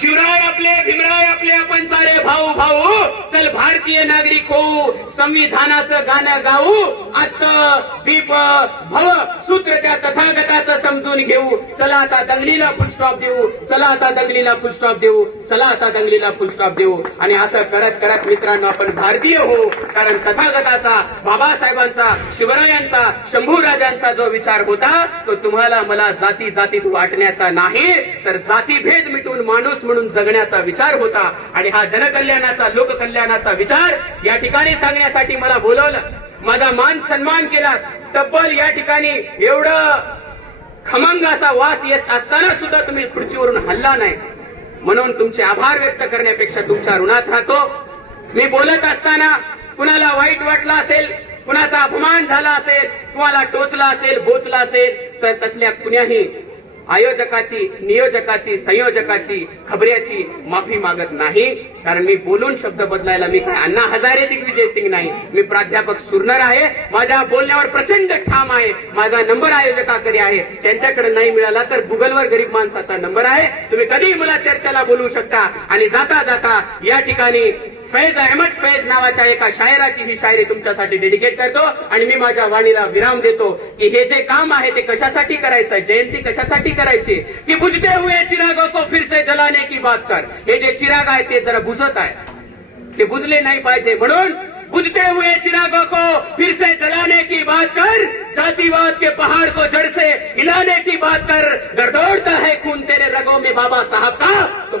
शिवराय आपले भीमराय आपले आपण सारे भाऊ भाऊ. चल भारतीय नागरिक होऊ संविधानाचं गाणं गाऊ. आत दीप भव सुत त्या तथागताचं समजून घेऊ. चला आता दंगलीला फुलस्टॉप देऊ. चला आता दंगलीला फुलस्टॉप देऊ. चला आता दंगलीला फुलस्टॉप देऊ. आणि असं करत करत मित्रांनो आपण भारतीय हो कारण तथागताचा बाबासाहेबांचा शिवरायांचा शंभूराजांचा जो विचार होता तो तुम्हाला मला जाती जातीत वाटण्याचा नाही तर जातीभेद मिटून माणूस म्हणून जगण्याचा विचार होता. आणि हा जनकल्याणाचा लोककल्याणाचा विचार या ठिकाणी सांगण्यासाठी मला बोलवलं. माझा मान सन्मान केला तब्बल या ठिकाणी एवढं खमंगाचा वास येत असताना सुद्धा तुम्ही खुर्चीवरून हल्ला नाही. म्हणून तुमचे आभार व्यक्त करण्यापेक्षा तुमच्या ऋणात राहतो. मी बोलत असताना कुणाला वाईट वाटलं असेल कुणाचा अपमान झाला असेल कुणाला टोचला असेल बोचला असेल तर तसल्या कुण्याही आयोजकाची नियोजकाची संयोजकाची खबऱ्याची माफी मागत नाही. कारण मी बोलून शब्द बदलायला मी काय अण्णा हजारे दिग्विजय सिंग नाही. मी प्राध्यापक सुरनर आहे. माझ्या बोलण्यावर प्रचंड ठाम आहे. माझा नंबर आयोजकाकडे आहे. त्यांच्याकडे नाही मिळाला तर गुगलवर गरीब माणसाचा नंबर आहे. तुम्ही कधीही मला चर्चेला बोलवू शकता. आणि जाता जाता या ठिकाणी फैज अहमद फैज नावाच्या एका शायराची ही शायरी तुमच्यासाठी डेडिकेट करतो आणि मी माझ्या वाणीला विराम देतो की हे जे काम आहे ते कशासाठी करायचं? जयंती कशासाठी करायची? की बुझते हुए चिरागो को फिर से जलाने की बात कर? हे जे चिराग आहे ते जरा बुजत आहे ते बुजले नाही पाहिजे म्हणून बुझते हुए चिरागों को फिर से जलाने की बात कर जातिवाद के पहाड़ को जड़ से हिलाने की बात कर। गड़दौड़ता है खून तेरे रगों में बाबा साहब का।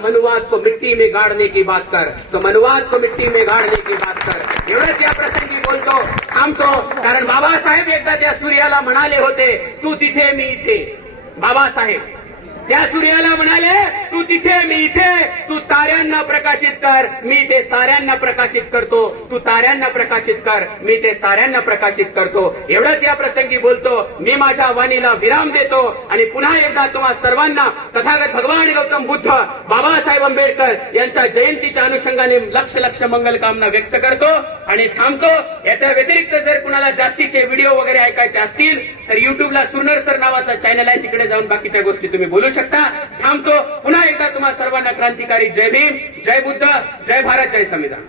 मनुवाद को मिट्टी में गाड़ने की बात कर तो मनुवाद को मिट्टी में गाड़ने की बात कर। एवढंच या प्रसंगी बोलतो थांबतो कारण बाबासाहेब एकदा त्या सूर्याला म्हणाले होते तू तिथे मी इथे. बाबासाहेब त्या सूर्याला म्हणाले तू तिथे मी इथे तू ताऱ्यांना प्रकाशित कर. मी ते साऱ्यांना प्रकाशित करतो. तू ताऱ्यांना प्रकाशित कर. मी ते साऱ्यांना प्रकाशित करतो. एवढंच या प्रसंगी बोलतो. मी माझ्या वाणीला विराम देतो. आणि पुन्हा एकदा तुम्हा सर्वांना तथागत भगवान गौतम बुद्ध बाबासाहेब आंबेडकर यांच्या जयंतीच्या अनुषंगाने लक्ष लक्ष मंगल कामना व्यक्त करतो आणि थांबतो. याच्या व्यतिरिक्त जर कुणाला जास्तीचे व्हिडिओ वगैरे ऐकायचे असतील तर युट्यूबला सुरनर सर नावाचा चॅनल आहे. तिकडे जाऊन बाकीच्या गोष्टी तुम्ही बोलू शकता. थांबतो. तुम्हा सर्वांना क्रांतिकारी जय भीम जय बुद्ध जय भारत जय संविधान.